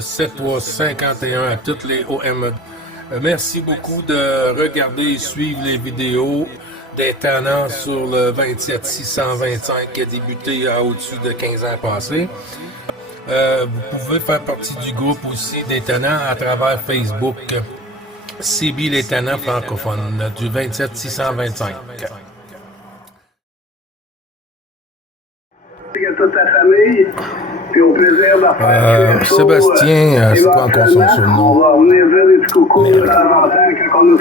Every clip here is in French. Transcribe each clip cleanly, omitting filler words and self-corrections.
7351 à toutes les OM. Merci beaucoup de regarder et suivre les vidéos des tannants sur le 27625 qui a débuté à au-dessus de 15 ans passés. Vous pouvez faire partie du groupe aussi des tannants à travers Facebook. CB les tannants francophones du 27625. Toute ta famille, puis au plaisir de faire Sébastien, c'est quoi encore son surnom? On va venir dire des petits coucous de temps en temps quand on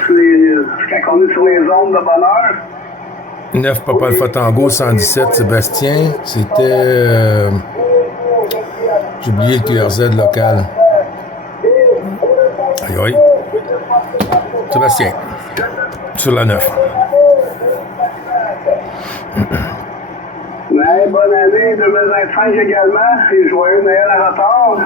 est sur les ondes de bonheur. 9 Papa Alpha Tango 117 Sébastien, c'était j'ai oublié le QRZ local. Aïe aïe. Sébastien, sur la 9. Mais bonne année 2025 également, et joyeux Noël à retard.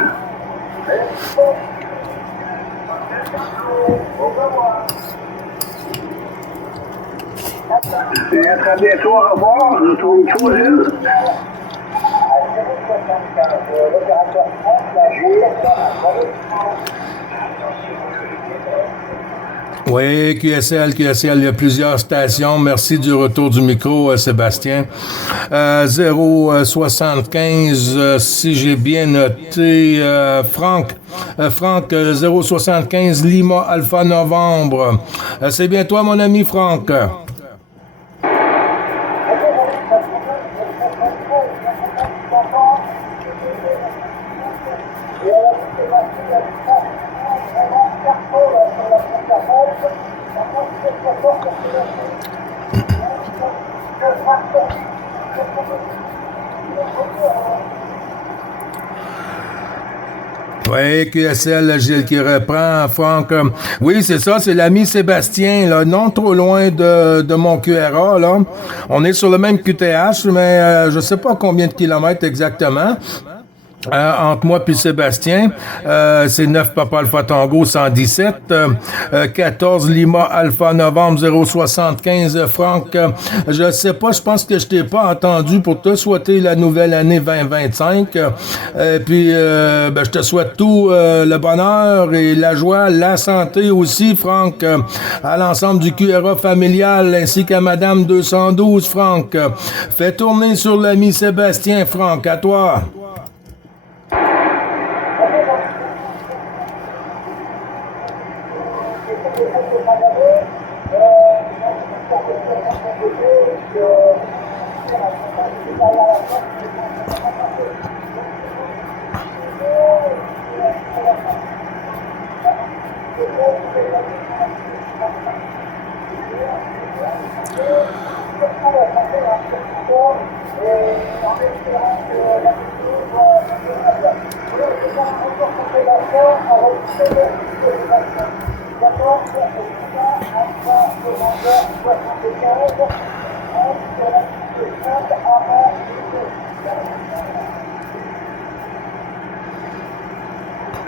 Et à très bientôt, au revoir, je trouve tout Gilles. Oui, QSL, il y a plusieurs stations. Merci du retour du micro, Sébastien. 075, si j'ai bien noté, Franck, 075 Lima Alpha Novembre. C'est bien toi, mon ami Franck? Oui, QSL, Gilles qui reprend, Franck. Oui, c'est ça, c'est l'ami Sébastien, là, non trop loin de mon QRA, là. On est sur le même QTH, mais je sais pas combien de kilomètres exactement. Entre moi puis Sébastien, c'est 9 Papa Alpha Tango 117, 14 Lima Alpha Novembre 075 Franck. Je sais pas, je pense que je t'ai pas entendu pour te souhaiter la nouvelle année 2025. Puis je te souhaite tout le bonheur et la joie, la santé aussi, Franck, à l'ensemble du QRA familial ainsi qu'à Madame 212, Franck. Fais tourner sur l'ami Sébastien, Franck, à toi.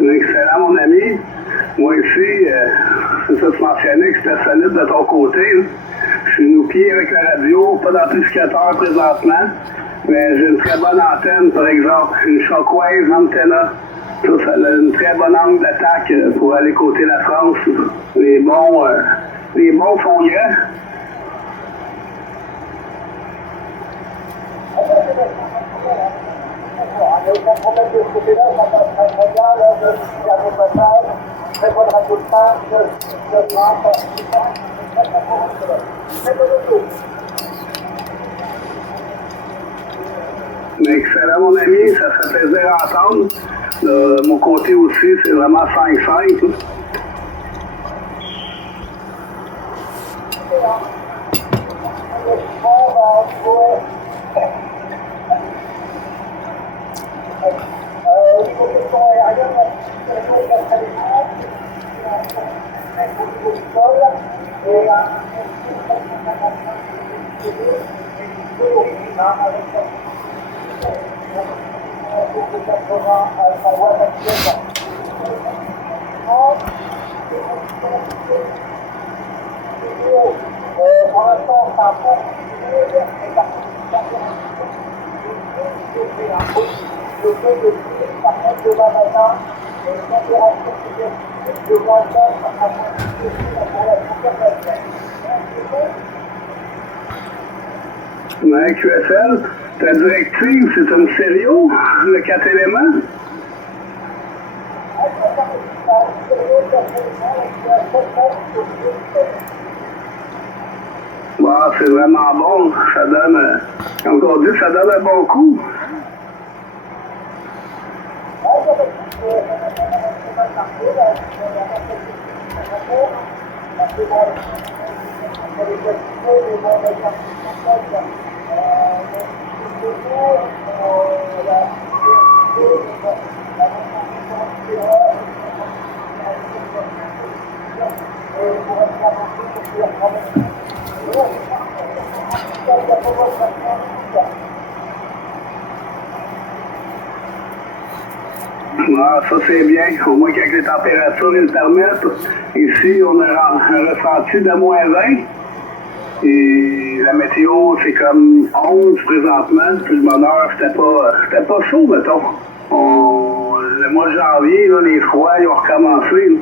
Excellent, mon ami. Moi ici, c'est ça que tu mentionnais que c'était solide de ton côté. Hein. Je suis nos pieds avec la radio, pas d'amplificateur présentement, mais j'ai une très bonne antenne, par exemple, une Shockwave Antenna. Ça a une très bonne angle d'attaque pour aller côté la France. Les bons font grands. Il n'y a aucun problème de ce côté-là, ça passe très très bien, là, je suis à vos passages, très bonne radio de fin, je rentre, très bon auto. Excellent, mon ami, ça fait plaisir à entendre. De mon côté aussi, c'est vraiment 5-5. Au niveau question aérienne, la situation est très différente. Au niveau du sol, et avec sa voie actuellement. Pour l'instant, c'est un point le fait de par contre demain matin, Ouais, QSL, ta directive, c'est un sérieux, le 4 éléments? Bon, c'est vraiment bon. Ça donne, comme on dit, ça donne un bon coup. Ah, ça c'est bien. Au moins qu'avec les températures ils le permettent. Ici, on a un ressenti de -20. Et la météo, c'est comme 11 présentement. Puis le bonheur, c'était pas chaud, mettons. Le mois de janvier, là, les froids, ils ont recommencé. Là.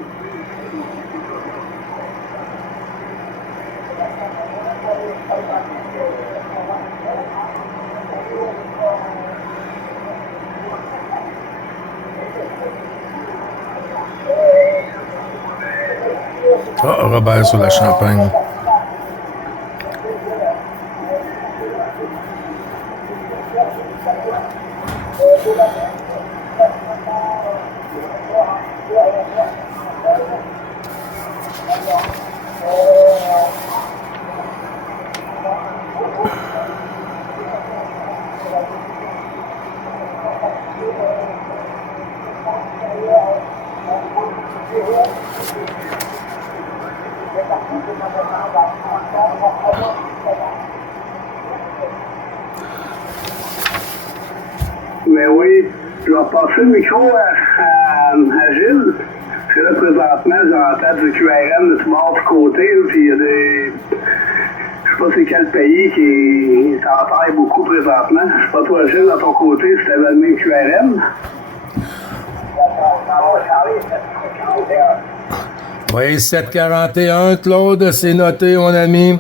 Ah, Robert sur la Champagne. Mais oui, je vais passer le micro à Gilles. Parce que là, présentement, j'entends du QRM de tout bord du côté. Là, puis il y a des. Je sais pas c'est quel pays qui s'entaille beaucoup présentement. Je sais pas toi, Gilles, dans ton côté, si t'avais le même QRM. Oui, 741, Claude, c'est noté, mon ami.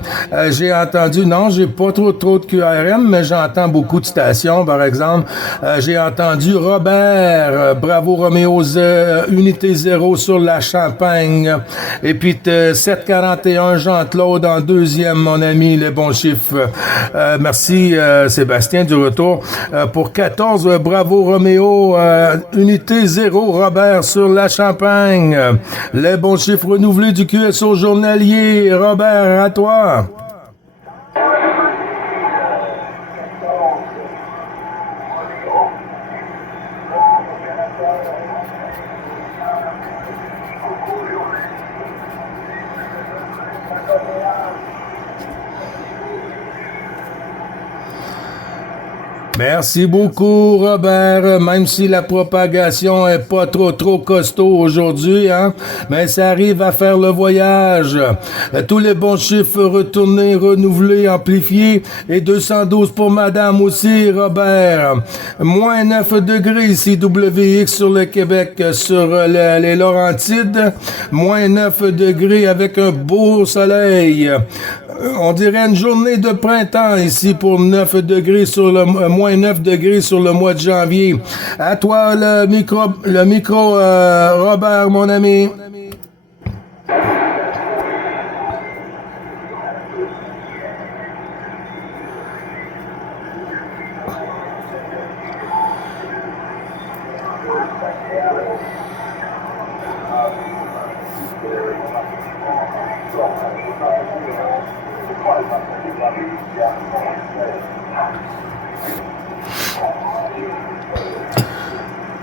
J'ai entendu, non, j'ai pas trop de QRM, mais j'entends beaucoup de stations, par exemple. J'ai entendu Robert, Bravo Roméo, Unité 0 sur la Champagne. Et puis 741, Jean-Claude en deuxième, mon ami, les bons chiffres. Merci, Sébastien, du retour. Pour 14, Bravo Roméo, Unité 0, Robert sur la Champagne. Les bons chiffres renouvelé du QSO journalier. Robert, à toi. Merci beaucoup, Robert. Même si la propagation est pas trop costaud aujourd'hui, hein, mais ça arrive à faire le voyage. Tous les bons chiffres retournés, renouvelés, amplifiés, et 212 pour madame aussi, Robert. Moins 9 degrés ici, WX sur le Québec, sur les Laurentides. Moins 9 degrés avec un beau soleil. On dirait une journée de printemps ici pour 9 degrés sur le moins 9 degrés sur le mois de janvier. À toi le micro, Robert, mon ami.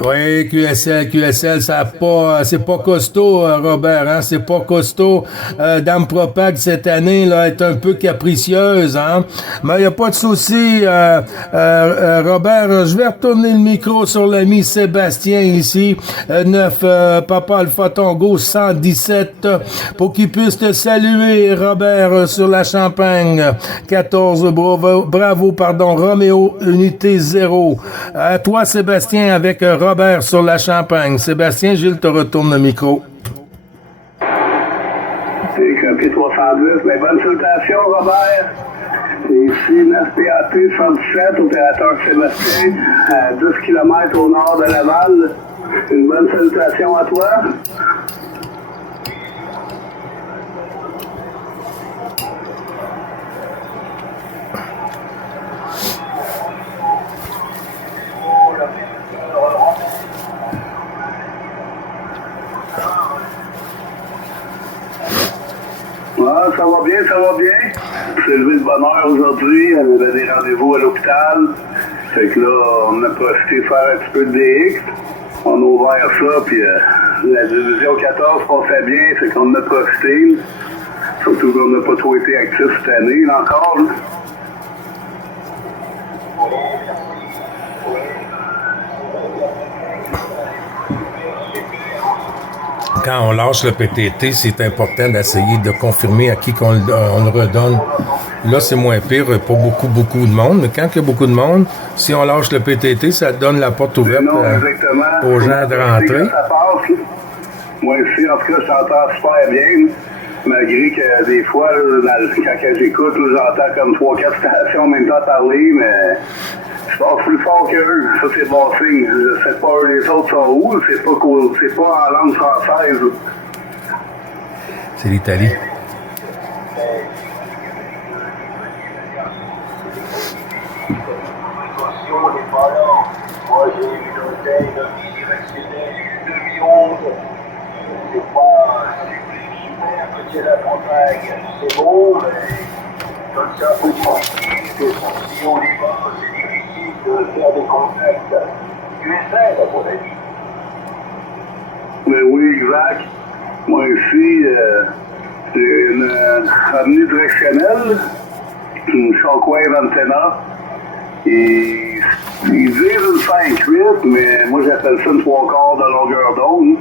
Oui, QSL, ça a pas, c'est pas costaud, Robert, hein, c'est pas costaud. Dame Propag cette année là est un peu capricieuse, hein. Mais y a pas de souci, Robert. Je vais retourner le micro sur l'ami Sébastien ici, 9 Papa Alpha Tango 117, pour qu'il puisse te saluer, Robert, sur la Champagne. 14 bravo, Roméo Unité 0. À toi, Sébastien, avec Robert sur la Champagne. Sébastien, Gilles te retourne le micro. C'est copié 310. Mais bonne salutation, Robert. C'est ici 9PAT 117, opérateur Sébastien, à 10 km au nord de Laval. Une bonne salutation à toi. Ah, ça va bien, ça va bien. C'est levé de bonne heure aujourd'hui. On avait des rendez-vous à l'hôpital. Fait que là, on a profité de faire un petit peu de DX. On a ouvert ça, puis la division 14 passait bien, fait qu'on en a profité. Surtout qu'on n'a pas trop été actifs cette année, là, encore. Là. Quand on lâche le PTT, c'est important d'essayer de confirmer à qui on le redonne. Là, c'est moins pire, pas beaucoup de monde, mais quand il y a beaucoup de monde, si on lâche le PTT, ça donne la porte ouverte aux gens de rentrer. Ça passe, moi aussi, en tout cas, je t'entends super bien, malgré que des fois, là, quand j'écoute, j'entends comme 3-4 stations en même temps parler, mais je passe plus fort qu'eux. Ça, c'est bon signe. Je sais pas les autres sont où, c'est pas en langue française. C'est l'Italie. Moi, j'ai une hôtel bidirectionnelle 2011. C'est pas super quand il y a la montagne. C'est beau, mais comme ça, faut difficile. Si on y va, c'est difficile de faire des contacts. Tu essaies, à mon avis. Mais oui, exact. Moi ici, c'est une avenue directionnelle, une Shockwave Antenna. Et ils disent une 5-8, mais moi j'appelle ça une 3/4 de longueur d'onde.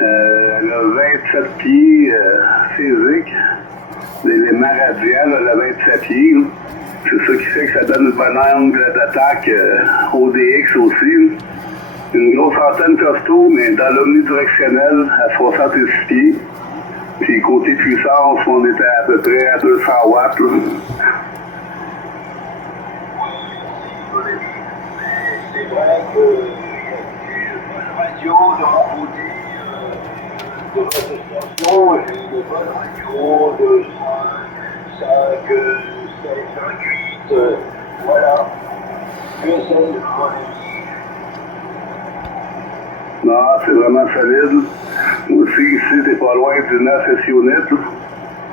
Elle a 27 pieds physiques. L'élément radial, elle a 27 pieds. C'est ça qui fait que ça donne une bonne angle d'attaque au DX aussi. Une grosse antenne costaud, mais dans l'omnidirectionnel à 66 pieds. Puis côté puissance, on était à peu près à 200 watts. Là. C'est vrai qu'il y a une bonne radio de mon côté de votre station. J'ai une bonne radio de 5, 7, 5, 8. Voilà. J'essaie de mon ami. Non, c'est vraiment solide. Aussi, ici, t'es pas loin du 9 unit.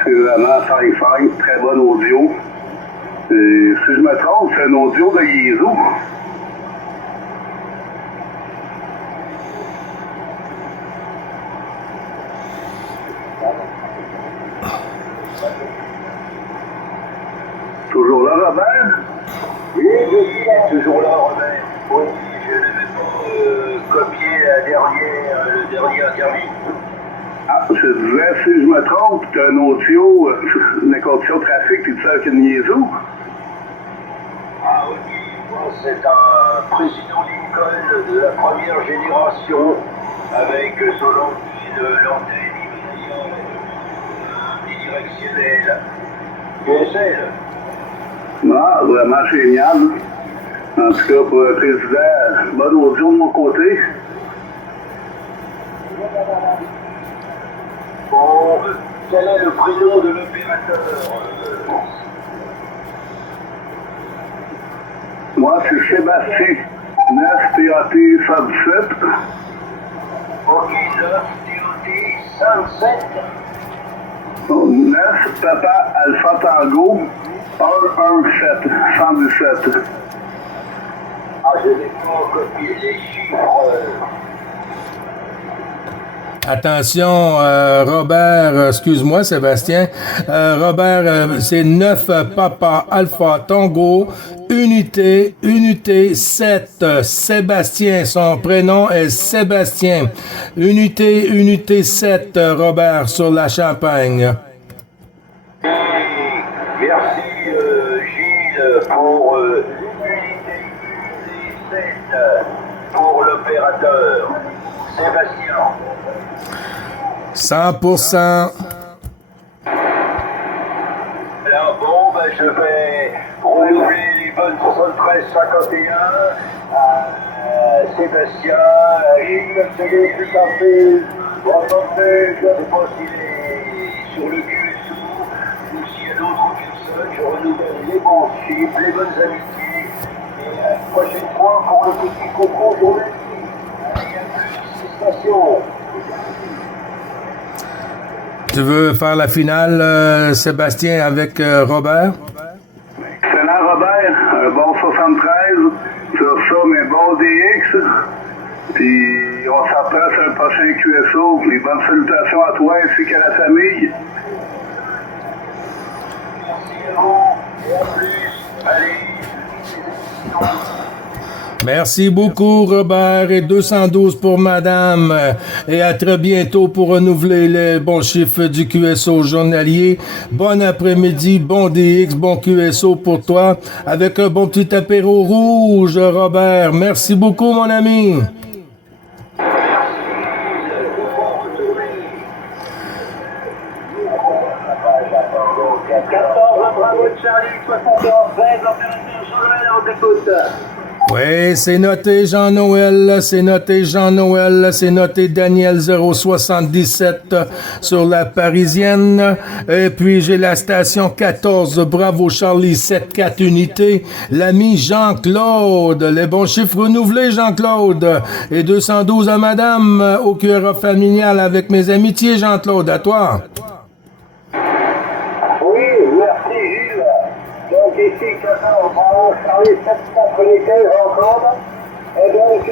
C'est vraiment 5.5, très bon audio. Et, si je me trompe, c'est un audio de Yeezu. Toujours là, Robert? Oui, je suis là. Toujours là, Robert. Oui, je n'avais pas copié le dernier interview. Ah, je disais, si je me trompe, tu as un audio, une condition de trafic, tu dis ça avec une Yeezu? Ah oui, moi c'est un président Lincoln de la première génération, avec selon l'antenne bidirectionnelle. GSL. Ah, vraiment génial. En tout cas, pour le président, bon audio de mon côté. Bon, quel est le prénom de l'opérateur Moi, c'est Sébastien, 9PAT 117. Ok, 9 DOT 107. 9 Papa Alpha Tango 117 117. Ah, je n'ai pas copié les chiffres. Attention, Robert, excuse-moi Sébastien, Robert, c'est 9 Papa Alpha Tango, unité 7, Sébastien, son prénom est Sébastien, unité 7, Robert, sur la Champagne. Merci Gilles pour l'unité 7. pour l'opérateur Sébastien. 100%. Alors bon, ben, je vais renouveler les bonnes 73-51 à Sébastien. Gilles, c'est tout à fait. Attendez, je ne sais pas s'il est sur le QSO ou s'il y a d'autres personnes. Je renouvelle les bons chiffres, les bonnes amitiés. Et la prochaine fois, pour le petit coco journaliste, il y a plus de stations. Tu veux faire la finale, Sébastien, avec Robert? Excellent, Robert. Un bon 73. Sur ça, mais bon DX. Puis, on s'apprête sur un prochain QSO. Puis, bonnes salutations à toi ainsi qu'à la famille. Merci à vous. Et à plus. Allez. Merci beaucoup, Robert, et 212 pour Madame. Et à très bientôt pour renouveler les bons chiffres du QSO journalier. Bon après-midi, bon DX, bon QSO pour toi, avec un bon petit apéro rouge, Robert. Merci beaucoup, mon ami. Oui, c'est noté Jean-Noël, c'est noté Jean-Noël, c'est noté Daniel 077 sur la Parisienne. Et puis j'ai la station 14, Bravo Charlie 74 unités. L'ami Jean-Claude, les bons chiffres renouvelés Jean-Claude. Et 212 à Madame au QRA familial avec mes amitiés Jean-Claude, à toi. Oui, merci Gilles. Donc ici, 14, Bravo Charlie 795 encore. Et donc,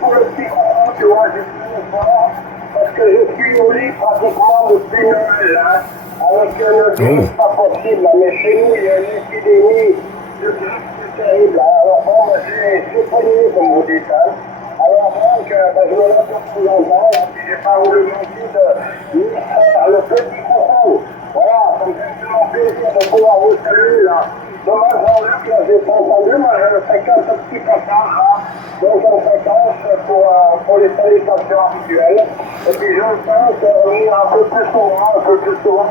pour le petit concours, tu vois, je suis au fort, parce que je suis au lit pratiquement depuis Noël, hein, avec le virus pas possible, là, mais chez nous, il y a une épidémie de grippe terrible. Hein. Alors bon, ben, c'est pas mieux, comme vous dites, hein. Alors donc, ben, je me lève de plus en temps, et puis j'ai pas voulu manquer de faire le petit concours. Voilà, ça me fait toujours plaisir de pouvoir vous saluer, là. Dommage, Jean-Luc, là, j'ai pas entendu, moi, je fais qu'un petit passage, là, donc en fréquence pour les salutations habituelles. Et puis, je pense revenir un peu plus souvent,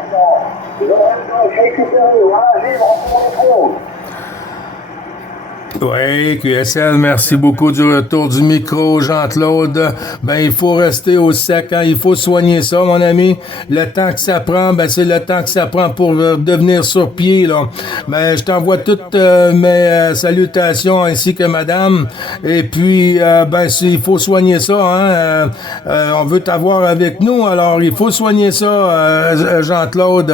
je vais donc récupérer, voilà, Gilles, on retrouve. Oui, QSL, merci beaucoup du retour du micro, Jean-Claude. Ben, il faut rester au sec, hein? Il faut soigner ça, mon ami. Le temps que ça prend, ben, c'est le temps que ça prend pour devenir sur pied, là. Ben, je t'envoie toutes mes salutations ainsi que madame. Et puis, ben, il faut soigner ça, hein? On veut t'avoir avec nous, alors il faut soigner ça, Jean-Claude.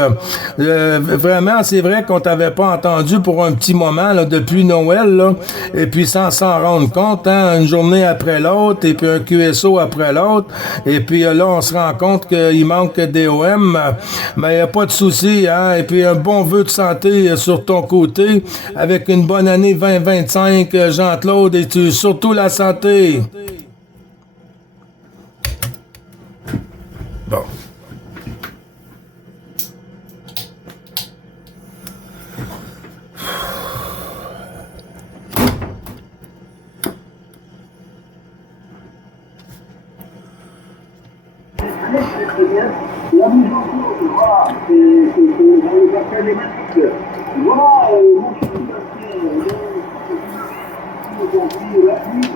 Vraiment, c'est vrai qu'on t'avait pas entendu pour un petit moment, là, depuis Noël, là. Et puis sans s'en rendre compte, hein, une journée après l'autre, et puis un QSO après l'autre, et puis là, on se rend compte qu'il manque DOM, mais il n'y a pas de souci, hein, et puis un bon vœu de santé sur ton côté, avec une bonne année 2025, Jean-Claude, et surtout la santé. Bon. Très bien. La mise en cause, voilà, c'est dans les affaires des magiques. Voilà, mon cher Sébastien, aujourd'hui, la pluie,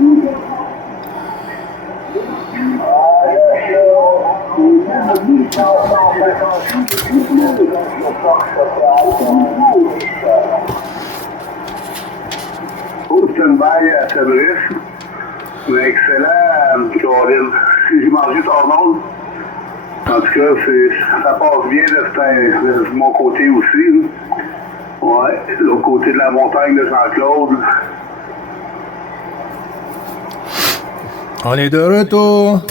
Stand-by à Fabrice. Mais excellent, Caroline. J'ai mangé ton nom. En tout cas, ça passe bien de mon côté aussi. Là. Ouais, l'autre côté de la montagne de Jean-Claude. On est de retour.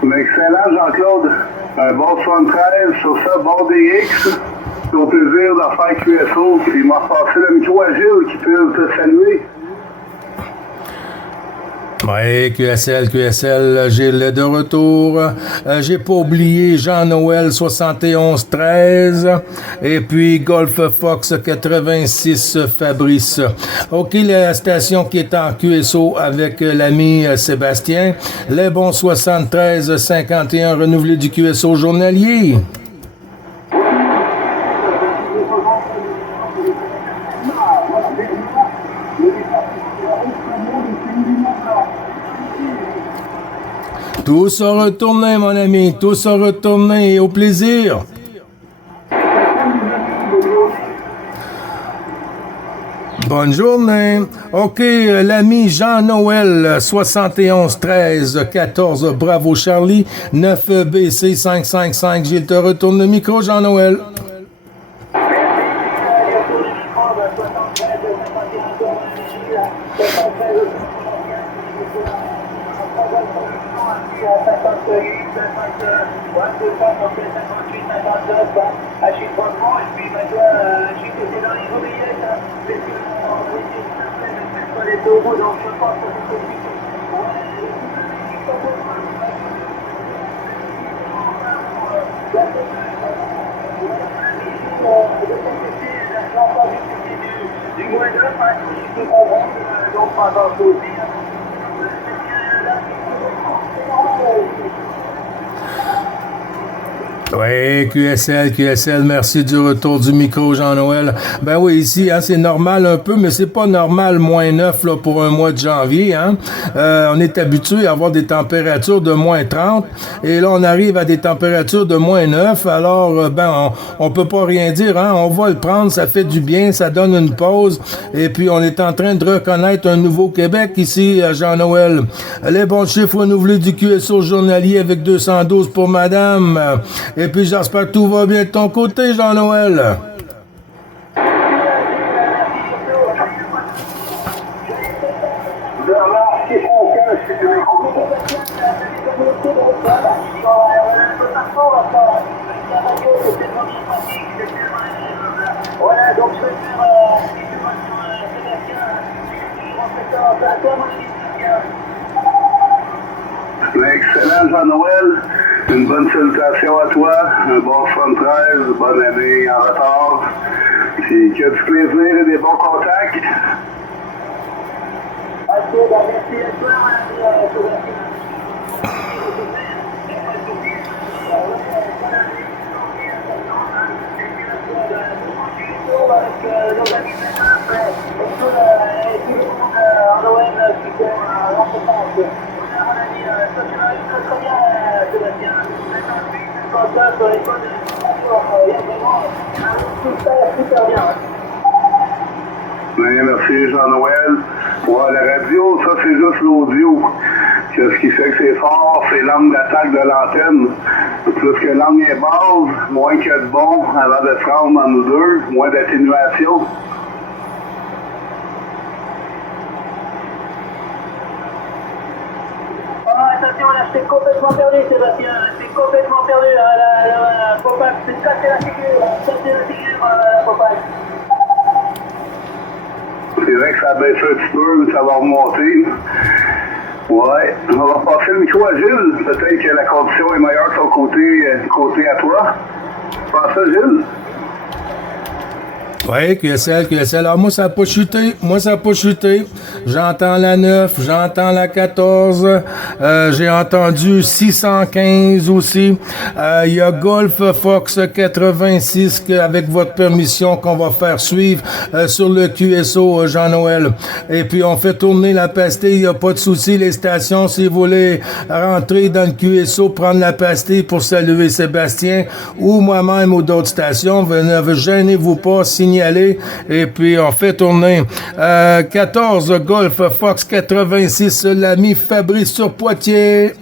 Mais excellent, Jean-Claude. Un bon 73 sur ça, bon DX. C'est au plaisir de faire QSO. Puis il m'a repassé le micro à Gilles qui peut te saluer. Oui, QSL, Gilles de retour. J'ai pas oublié Jean-Noël 7113 et puis Golf Fox 86 Fabrice. OK, la station qui est en QSO avec l'ami Sébastien. Les bons 73-51 renouvelés du QSO journalier. Tous à retourner, mon ami, tous à retourner et au plaisir. Bonne journée. OK, l'ami Jean-Noël, 71-13-14, bravo Charlie, 9BC555, Gilles, te retourne le micro, Jean-Noël. Du moins 9, je peux comprendre, donc pendant ce aussi. Oui, QSL, merci du retour du micro, Jean-Noël. Ben oui, ici, hein, c'est normal un peu, mais c'est pas normal moins 9 là, pour un mois de janvier. Hein. On est habitué à avoir des températures de moins 30, et là, on arrive à des températures de moins 9, alors, on peut pas rien dire, hein. On va le prendre, ça fait du bien, ça donne une pause, et puis on est en train de reconnaître un nouveau Québec ici, Jean-Noël. Les bons chiffres renouvelés du QSO journalier avec 212 pour madame. Et puis j'espère que tout va bien de ton côté, Jean-Noël. Voilà, donc je vais faire Excellent, Jean-Noël. Une bonne salutation à toi. Un bon 73, bonne année en retard. Puis que du plaisir et des bons contacts. Ok, ben merci à toi, avec nos amis en Noël qui sont en compétence. On a très bien, Sébastien. 59 sur les codes de transport. Il y a vraiment tout ça super bien. Oui, merci Jean-Noël. Ouais, la radio, ça c'est juste l'audio. Ce qui fait que c'est fort, c'est l'angle d'attaque de l'antenne. Plus que l'angle est basse, moins qu'il y a de bon avant de se rendre en nous deux, moins d'atténuation. Attention, là, je t'ai complètement perdu, Sébastien. Je t'ai complètement perdu. La Popac, c'est casser la figure. La Popac. C'est vrai que ça baisse un petit peu, mais ça va remonter. Ouais, on va passer le micro à Gilles. Peut-être que la condition est meilleure de son côté à toi. Tu penses ça, Gilles? Oui, QSL. Alors, moi, ça n'a pas chuté. J'entends la 9, j'entends la 14. J'ai entendu 615 aussi. Il y a Golf Fox 86 avec votre permission qu'on va faire suivre sur le QSO, Jean-Noël. Et puis, on fait tourner la pastille. Il n'y a pas de souci. Les stations, si vous voulez rentrer dans le QSO, prendre la pastille pour saluer Sébastien ou moi-même ou d'autres stations, ne gênez-vous pas, signaler. Et puis on fait tourner 14 Golf Fox 86 l'ami Fabrice sur Poitiers.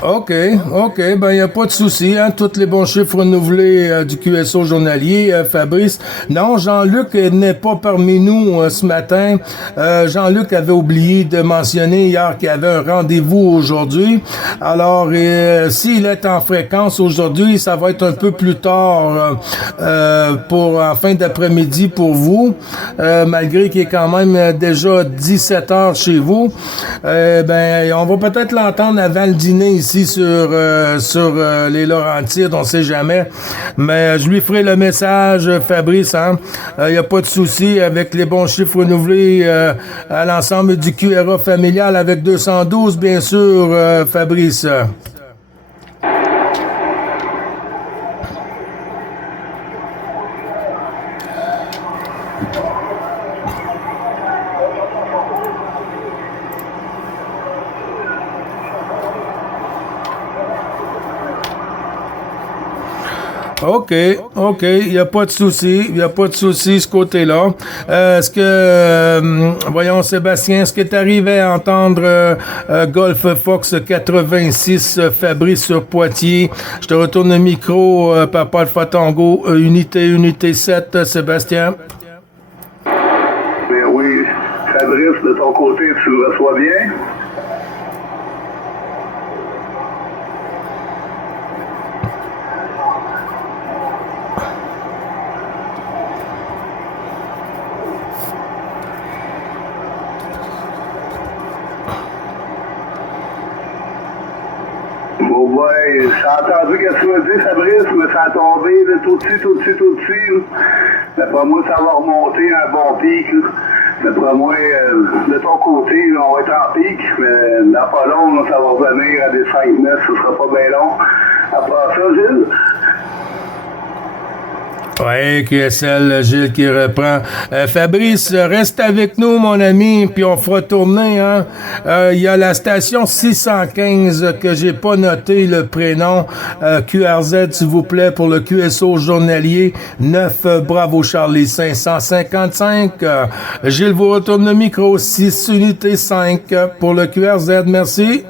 OK, ben il n'y a pas de souci, hein, tous les bons chiffres renouvelés du QSO journalier, Fabrice. Non, Jean-Luc n'est pas parmi nous ce matin. Jean-Luc avait oublié de mentionner hier qu'il y avait un rendez-vous aujourd'hui. Alors, s'il est en fréquence aujourd'hui, ça va être un peu plus tard pour en fin d'après-midi pour vous, malgré qu'il est quand même déjà 17 heures chez vous. Ben, on va peut-être l'entendre avant le dîner ici sur les Laurentides, on sait jamais. Mais je lui ferai le message, Fabrice, hein. Il n'y a pas de souci avec les bons chiffres renouvelés à l'ensemble du QRA familial avec 212, bien sûr, Fabrice. OK, il n'y a pas de souci, ce côté-là. Est-ce que, voyons Sébastien, est-ce que tu arrivais à entendre Golf Fox 86, Fabrice sur Poitiers? Je te retourne le micro, Papa Alpha Tango, unité 7, Sébastien. Ben oui, Fabrice, de ton côté, tu le reçois bien? Ouais, j'ai entendu ce que tu m'as dit, Fabrice, mais ça a tombé là, tout petit. D'après moi, ça va remonter un bon pic. D'après moi, de ton côté, là, on va être en pic, mais dans pas long, là, ça va revenir à des 5-9, ce sera pas bien long. Après ça, Gilles? Oui, QSL, Gilles qui reprend. Fabrice, reste avec nous, mon ami, puis on fera tourner, hein. Il y a la station 615 que j'ai pas noté le prénom. QRZ, s'il vous plaît, pour le QSO journalier 9 Bravo Charlie 555. Gilles vous retourne le micro 6 unité 5 pour le QRZ. Merci.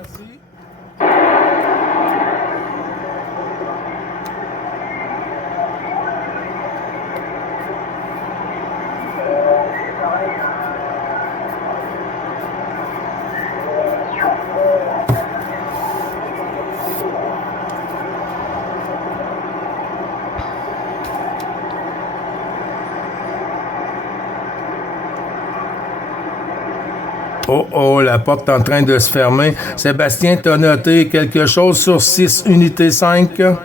Oh, la porte est en train de se fermer. Sébastien, t'as noté quelque chose sur 6 unité 5? Bon,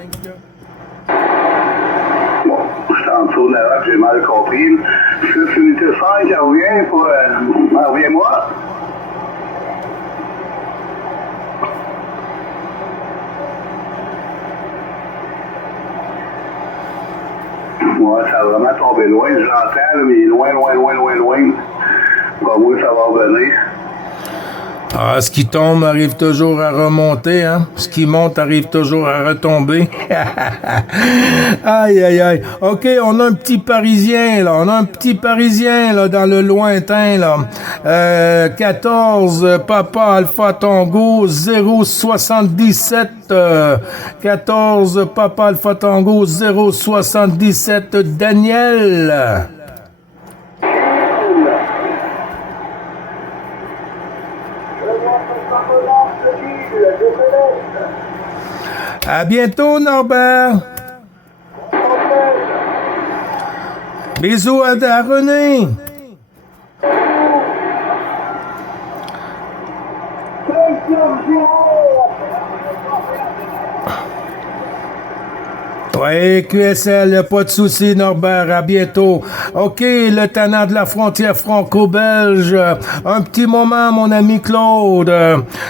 je suis en dessous de la route, j'ai mal compris. 6 unité 5, elle revient pour... reviens-moi. Ouais, ça a vraiment tombé loin. Je l'entends, là, mais loin. Bon, oui, ça va revenir. Ah, ce qui tombe arrive toujours à remonter, hein? Ce qui monte arrive toujours à retomber. Aïe. OK, on a un petit Parisien, là. Dans le lointain, là. 14, Papa Alpha Tango, 077. 14, Papa Alpha Tango, 077. Daniel. À bientôt, Norbert. Bisous à René. Oui, QSL, pas de souci, Norbert, à bientôt. OK, le tannant de la frontière franco-belge, un petit moment, mon ami Claude,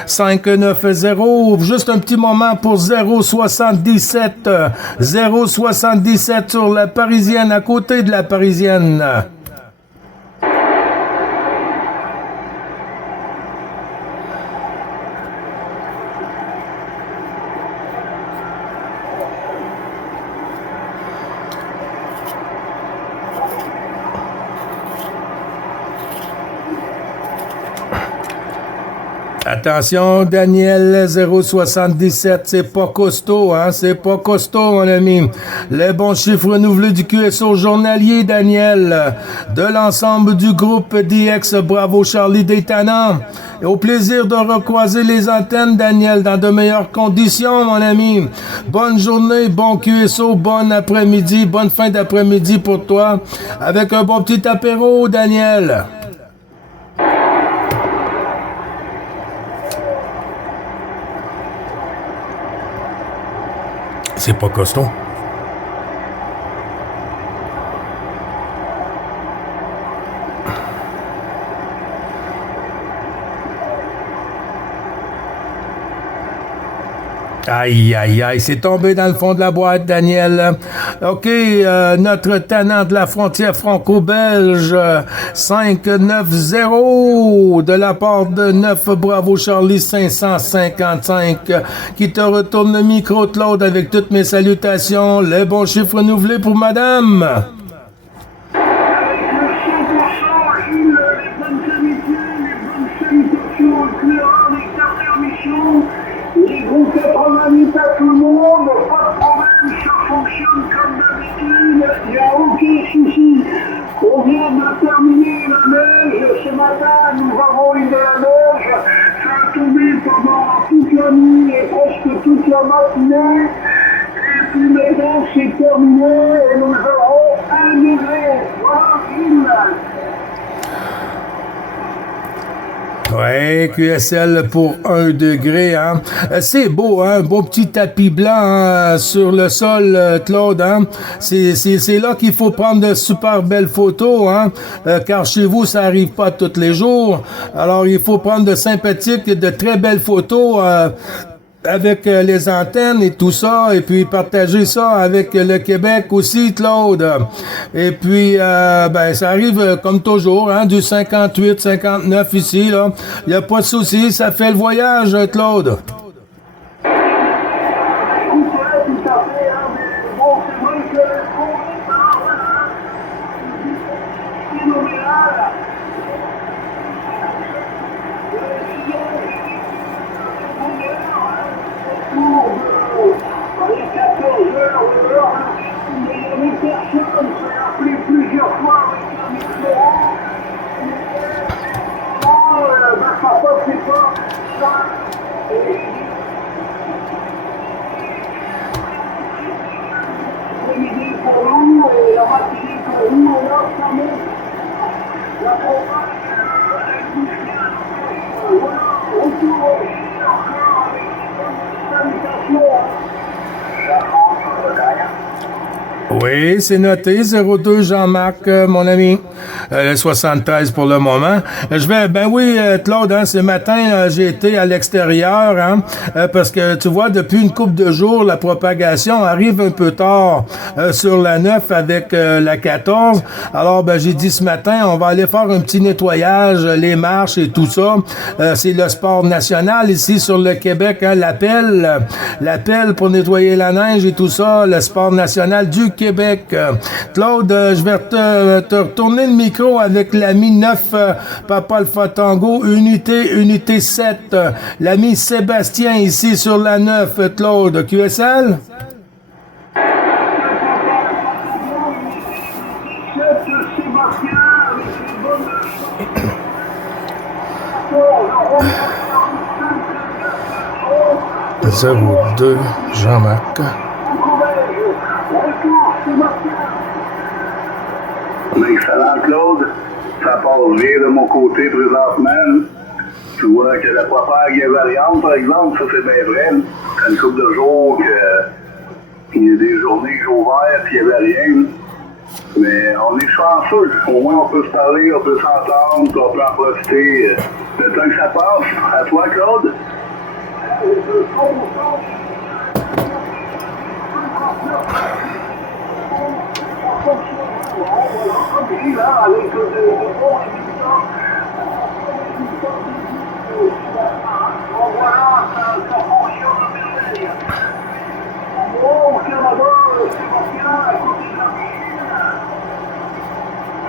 590, juste un petit moment pour 077, 077 sur la Parisienne, à côté de la Parisienne. Attention, Daniel 077, c'est pas costaud, hein, c'est pas costaud, mon ami. Les bons chiffres renouvelés du QSO journalier, Daniel, de l'ensemble du groupe DX Bravo Charlie Daytona. Et au plaisir de recroiser les antennes, Daniel, dans de meilleures conditions, mon ami. Bonne journée, bon QSO, bon après-midi, bonne fin d'après-midi pour toi, avec un bon petit apéro, Daniel. C'est pas costaud. Aïe, aïe, aïe, c'est tombé dans le fond de la boîte, Daniel. OK, notre tenant de la frontière franco-belge, 590 de la part de 9 Bravo Charlie 555, qui te retourne le micro, Claude, avec toutes mes salutations. Les bons chiffres renouvelés pour madame. Groupe 88 à tout le monde, pas de problème, ça fonctionne comme d'habitude, il n'y a aucun souci. On vient de terminer la neige, ce matin nous avons eu de la neige, ça a tombé pendant toute la nuit et presque toute la matinée, et puis maintenant c'est terminé et nous aurons 1 degré, voilà, Ouais, QSL pour 1 degré, hein. C'est beau, hein, un beau petit tapis blanc hein, sur le sol, Claude, hein. C'est là qu'il faut prendre de super belles photos, hein, car chez vous, ça arrive pas tous les jours. Alors, il faut prendre de sympathiques et de très belles photos, avec les antennes et tout ça, et puis partager ça avec le Québec aussi, Claude. Et puis, ben, ça arrive comme toujours, hein, du 58, 59 ici, là. Il n'y a pas de souci, ça fait le voyage, Claude. Oui, c'est noté, 02 Jean-Marc, mon ami. Le 73 pour le moment. Ben oui, Claude, hein, ce matin, j'ai été à l'extérieur, hein, parce que, tu vois, depuis une couple de jours, la propagation arrive un peu tard sur la 9 avec la 14. Alors, ben, j'ai dit ce matin, on va aller faire un petit nettoyage, les marches et tout ça. C'est le sport national ici sur le Québec, hein, l'appel pour nettoyer la neige et tout ça, le sport national du Québec. Claude, je vais te retourner le micro avec l'ami 9 Papa Alpha Tango, unité 7. L'ami Sébastien ici sur la 9, Claude. QSL? Zéro 2 Jean-Marc. Excellent, Claude. Ça passe bien de mon côté présentement. Tu vois que la propague est variante, par exemple, ça c'est bien vrai. C'est une couple de jours qu'il y a des journées que j'ai ouvert puis il n'y avait rien. Mais on est chanceux. Au moins on peut se parler, on peut s'entendre, on peut en profiter. Le temps que ça passe. À toi, Claude.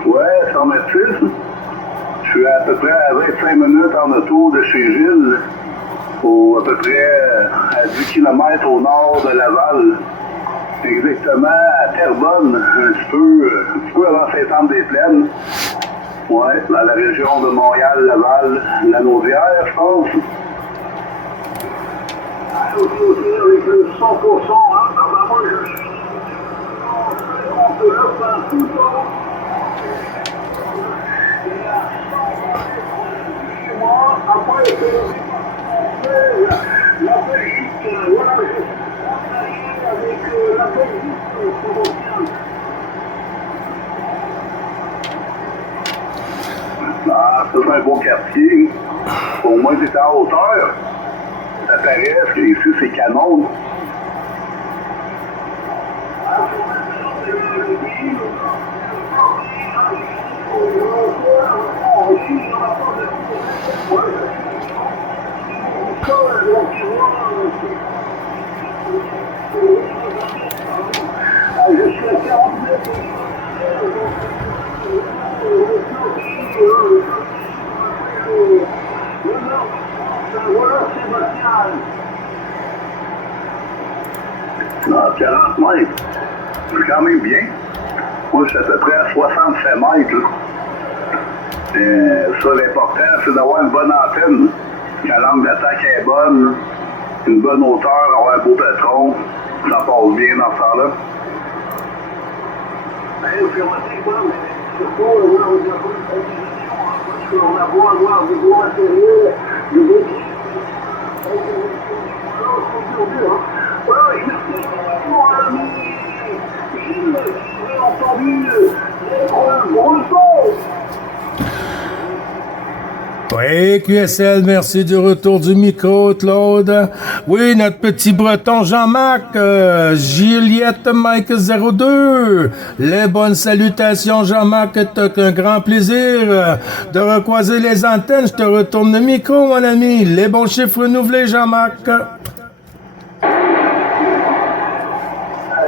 Ouais, 126. Je suis à peu près à 25 minutes en auto de chez Gilles. peu près à 10 km au nord de Laval. Exactement à Terrebonne, un petit peu avant Saint-Anne-des-Plaines. Ouais, dans la région de Montréal, Laval, la Naudière, je pense. Ok, avec le 100%, hein, moi je suis en 59 tout le temps. Et à 100 chez moi, après la Belgique, voilà, je suis frontalier avec la Belgique provinciale. Ah, c'est un beau quartier. Au moins, c'était en hauteur. Ça paraît, parce que ici, c'est canon. Je suis à 49. Voilà, Sébastien. Ah, 40 mètres. C'est quand même bien. Moi, je suis à peu près à 67 mètres. Ça, l'important, c'est d'avoir une bonne antenne. Que l'angle d'attaque est bonne. Une bonne hauteur, avoir un beau patron. Ça passe bien dans ce temps-là. On a beau avoir du beau matériel, du beau voilà, je suis à l'ami Gilles qui j'ai entendu être un gros son. Oui, QSL, merci du retour du micro, Claude. Oui, notre petit breton Jean-Marc, Juliette Mike 02. Les bonnes salutations, Jean-Marc, c'est un grand plaisir de recroiser les antennes. Je te retourne le micro, mon ami. Les bons chiffres renouvelés, Jean-Marc. Allez,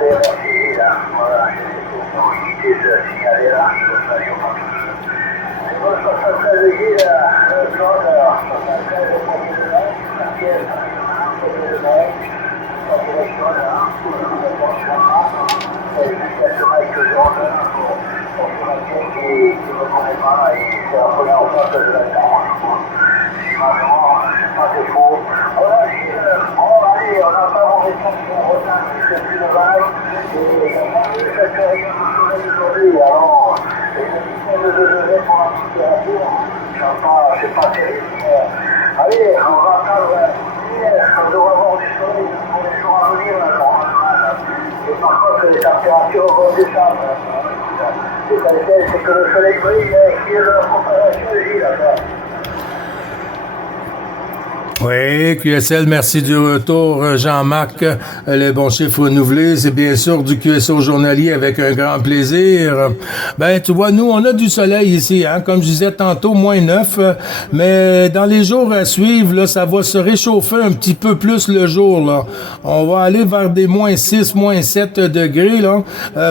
merci, là. Voilà, j'ai évité de signaler là. Et moi, 73 aiguilles, Claude, 73, le premier de l'Est, la pièce, le mec, la direction là, bon, je suis là, et jusqu'à ce mec que j'ai en pour ce matin qui ne me connaît pas, et c'est la première fois que je l'attends, je crois. Si ma mémoire, c'est pas défaut. Voilà, allez, on n'a pas mangé de temps sur retard, il ne fait plus de vagues, et il n'y a pas eu cette période de soleil aujourd'hui, alors, et le système de degrés pour la température, c'est pas terrible, mais allez, on va attendre, on devrait avoir du soleil pour les jours à venir, normalement, et par contre, les températures vont descendre. C'est que le soleil brille, qui est la comparaison de Gilles, là. Oui, QSL, merci du retour, Jean-Marc. Les bons chiffres renouvelés, c'est bien sûr du QSO journalier avec un grand plaisir. Ben, tu vois, nous, on a du soleil ici, hein, comme je disais tantôt, -9, mais dans les jours à suivre, là, ça va se réchauffer un petit peu plus le jour, là. On va aller vers des -6, -7 degrés, là.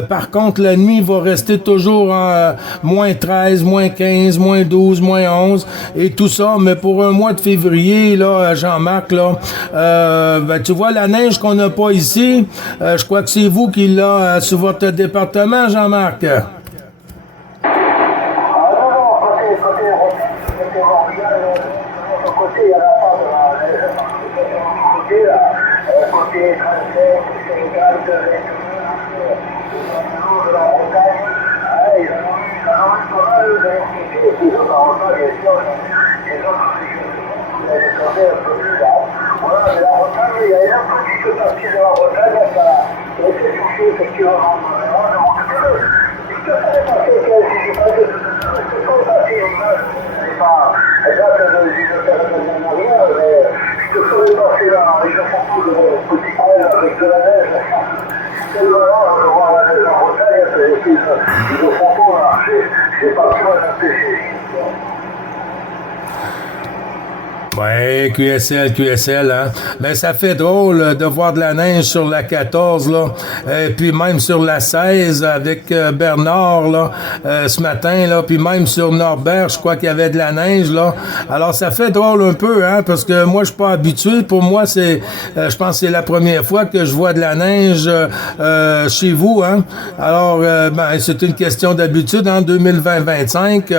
Par contre, la nuit va rester toujours en -13, -15, -12, -11, et tout ça, mais pour un mois de février, là, Jean-Marc, là, ben, tu vois, la neige qu'on n'a pas ici, je crois que c'est vous qui l'a sur votre département, Jean-Marc. Ah non, non, côté Montréal, de notre côté, il n'y en a pas de la neige. Côté, là, côté 35, Sénégal, de la Bretagne, ils en ont eu pas mal de l'électricité, et puis d'autres avantages, bien sûr, les autres régions du monde, vous avez tombé un peu plus là. Voilà, mais la Bretagne, il y a une petite partie de la Bretagne, ça a été touché effectivement. Moi, de mon côté, je te ferai passer quelques images, je te ferai passer une image, elle date de l'île arrière, mais je te ferai passer là, une photo de mon petit coin avec de la neige. C'est vraiment de voir la neige en Bretagne, c'est une photo là, j'ai pas pu m'en empêcher. Ouais, QSL, hein. Mais ça fait drôle de voir de la neige sur la 14, là. Et puis même sur la 16 avec Bernard, là, ce matin, là. Puis même sur Norbert, je crois qu'il y avait de la neige, là. Alors, ça fait drôle un peu, hein, parce que moi, je suis pas habitué. Pour moi, c'est, je pense que c'est la première fois que je vois de la neige chez vous, hein. Alors, ben, c'est une question d'habitude, hein, 2020-25.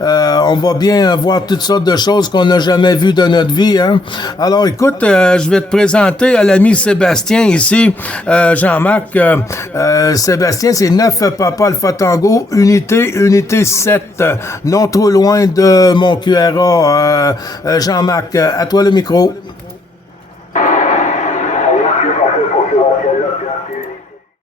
On va bien voir toutes sortes de choses qu'on n'a jamais vues de notre vie, hein. Alors, écoute, je vais te présenter à l'ami Sébastien ici, Jean-Marc. Sébastien, c'est 9 Papa Alpha Tango, unité 7, non trop loin de mon QRA. Jean-Marc, à toi le micro.